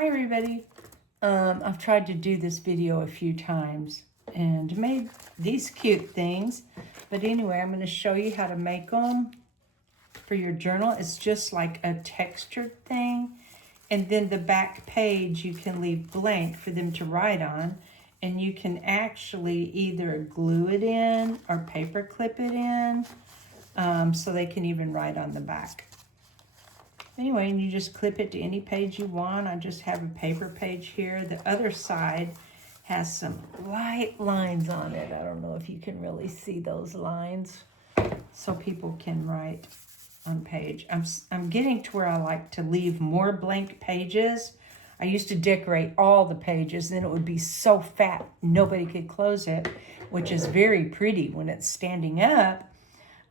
Hi everybody. I've tried to do this video a few times and made these cute things. But anyway, I'm going to show you how to make them for your journal. It's just like a textured thing. And then the back page you can leave blank for them to write on. And you can actually either glue it in or paper clip it in so they can even write on the back. Anyway, and you just clip it to any page you want. I just have a paper page here. The other side has some light lines on it. I don't know if you can really see those lines, so people can write on page. I'm getting to where I like to leave more blank pages. I used to decorate all the pages, then it would be so fat nobody could close it, which is very pretty when it's standing up.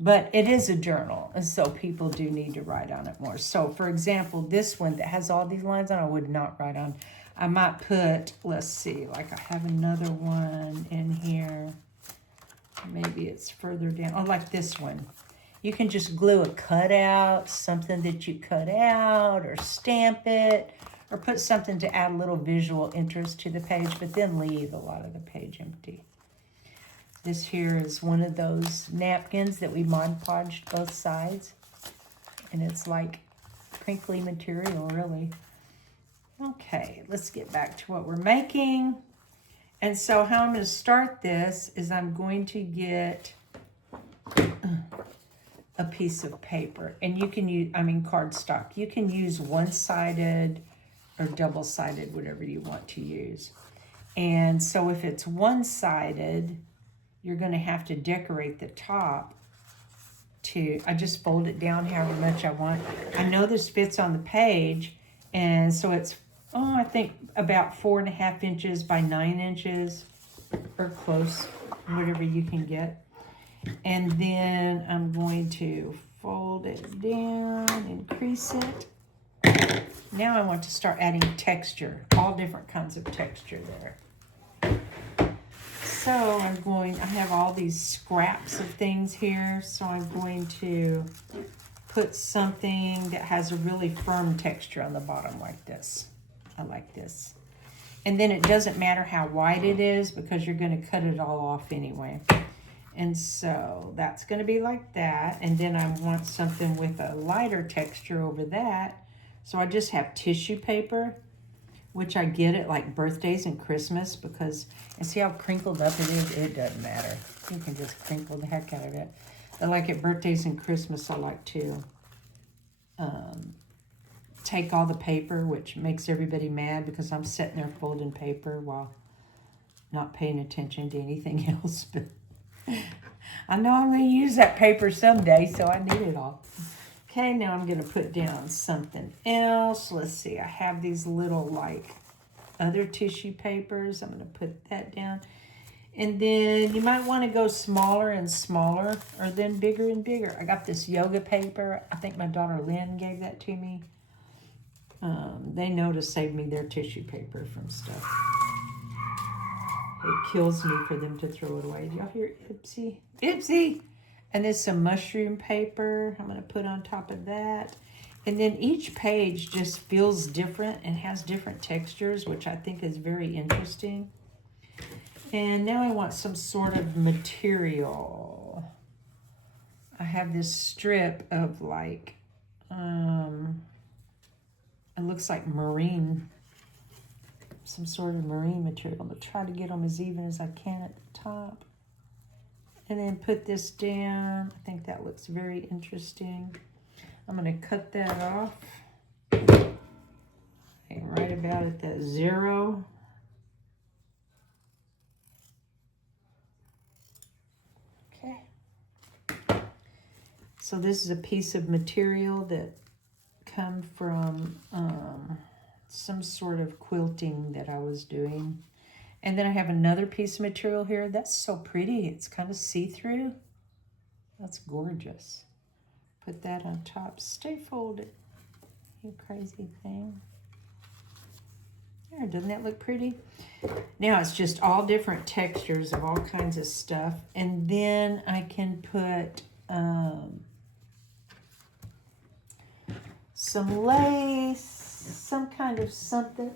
But it is a journal, and so people do need to write on it more. So, for example, this one that has all these lines on, I would not write on. I might put, let's see, like I have another one in here. Maybe it's further down. Oh, like this one. You can just glue a cutout, something that you cut out, or stamp it, or put something to add a little visual interest to the page, but then leave a lot of the page empty. This here is one of those napkins that we Mod Podged both sides. And it's like crinkly material, really. Okay, let's get back to what we're making. And so how I'm going to start this is I'm going to get a piece of paper. And you can use, cardstock. You can use one-sided or double-sided, whatever you want to use. And so if it's one-sided, you're going to have to decorate the top I just fold it down however much I want. I know this fits on the page, and so it's, I think about 4.5 inches by 9 inches, or close, whatever you can get. And then I'm going to fold it down, increase it. Now I want to start adding texture, all different kinds of texture there. So I have all these scraps of things here, so I'm going to put something that has a really firm texture on the bottom like this. I like this. And then it doesn't matter how wide it is because you're going to cut it all off anyway. And so that's going to be like that. And then I want something with a lighter texture over that. So I just have tissue paper, which I get at like birthdays and Christmas because, and see how crinkled up it is? It doesn't matter. You can just crinkle the heck out of it. But like at birthdays and Christmas, I like to take all the paper, which makes everybody mad because I'm sitting there folding paper while not paying attention to anything else. But I know I'm going to use that paper someday, so I need it all. Okay, now I'm going to put down something else. Let's see, I have these little like other tissue papers. I'm going to put that down. And then you might want to go smaller and smaller or then bigger and bigger. I got this yoga paper. I think my daughter Lynn gave that to me. They know to save me their tissue paper from stuff. It kills me for them to throw it away. Do y'all hear Ipsy? Ipsy! And there's some mushroom paper I'm going to put on top of that. And then each page just feels different and has different textures, which I think is very interesting. And now I want some sort of material. I have this strip of like, it looks like marine, some sort of marine material. I'm going to try to get them as even as I can at the top. And then put this down. I think that looks very interesting. I'm going to cut that off. Okay, right about at that 0. Okay. So this is a piece of material that come from some sort of quilting that I was doing. And then I have another piece of material here. That's so pretty. It's kind of see-through. That's gorgeous. Put that on top. Stay folded. You crazy thing. There, doesn't that look pretty? Now it's just all different textures of all kinds of stuff. And then I can put some lace, some kind kind of something.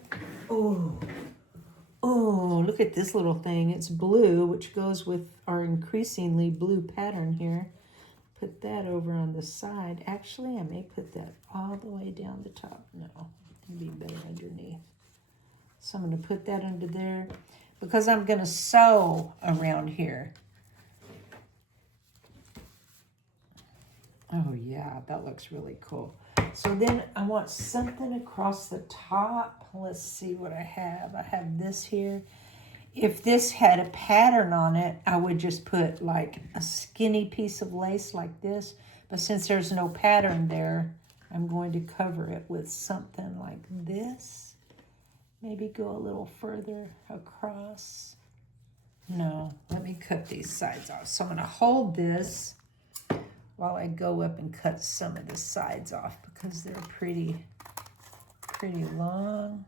Oh, look at this little thing. It's blue, which goes with our increasingly blue pattern here. Put that over on the side. Actually, I may put that all the way down the top. No, it'd be better underneath. So I'm going to put that under there because I'm going to sew around here. Oh yeah, that looks really cool. So then I want something across the top. Let's see what I have. I have this here. If this had a pattern on it, I would just put like a skinny piece of lace like this. But since there's no pattern there, I'm going to cover it with something like this. Maybe go a little further across. No, let me cut these sides off. So I'm going to hold this while I go up and cut some of the sides off because they're pretty long.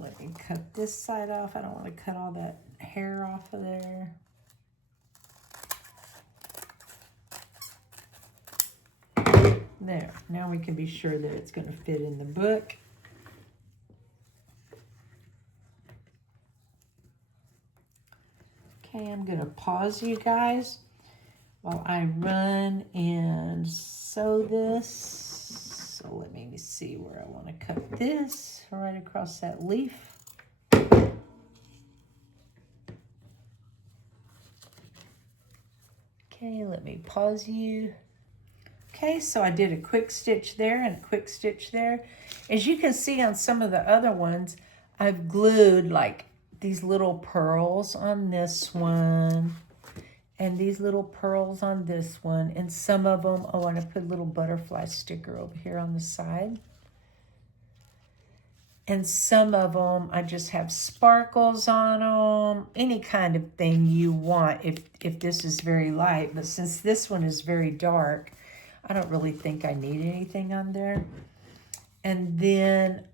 Let me cut this side off. I don't want to cut all that hair off of there. There, now we can be sure that it's going to fit in the book. Okay, I'm going to pause you guys while I run and sew this. So let me see where I want to cut this, right across that leaf. Okay, let me pause you. Okay, so I did a quick stitch there and a quick stitch there. As you can see on some of the other ones, I've glued like these little pearls on this one and these little pearls on this one. And some of them, oh, and I put a little butterfly sticker over here on the side. And some of them, I just have sparkles on them, any kind of thing you want if this is very light. But since this one is very dark, I don't really think I need anything on there. And then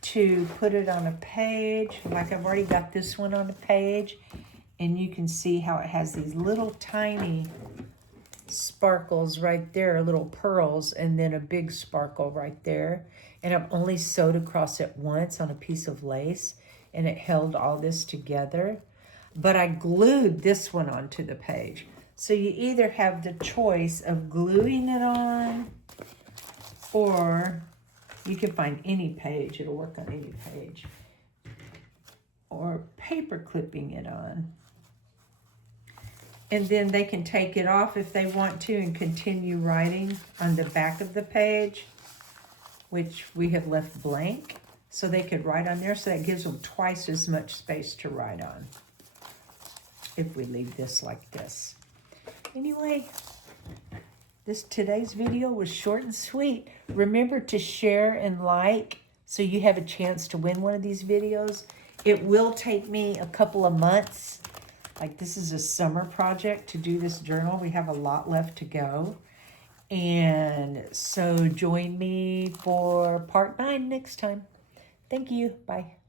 to put it on a page, like I've already got this one on a page, and you can see how it has these little tiny sparkles right there, little pearls, and then a big sparkle right there. And I've only sewed across it once on a piece of lace, and it held all this together. But I glued this one onto the page. So you either have the choice of gluing it on, or you can find any page. It'll work on any page. Or paper clipping it on. And then they can take it off if they want to and continue writing on the back of the page, which we have left blank. So they could write on there. So that gives them twice as much space to write on if we leave this like this. Anyway, today's video was short and sweet. Remember to share and like so you have a chance to win one of these videos. It will take me a couple of months. Like this is a summer project to do this journal. We have a lot left to go. And so join me for part 9 next time. Thank you. Bye.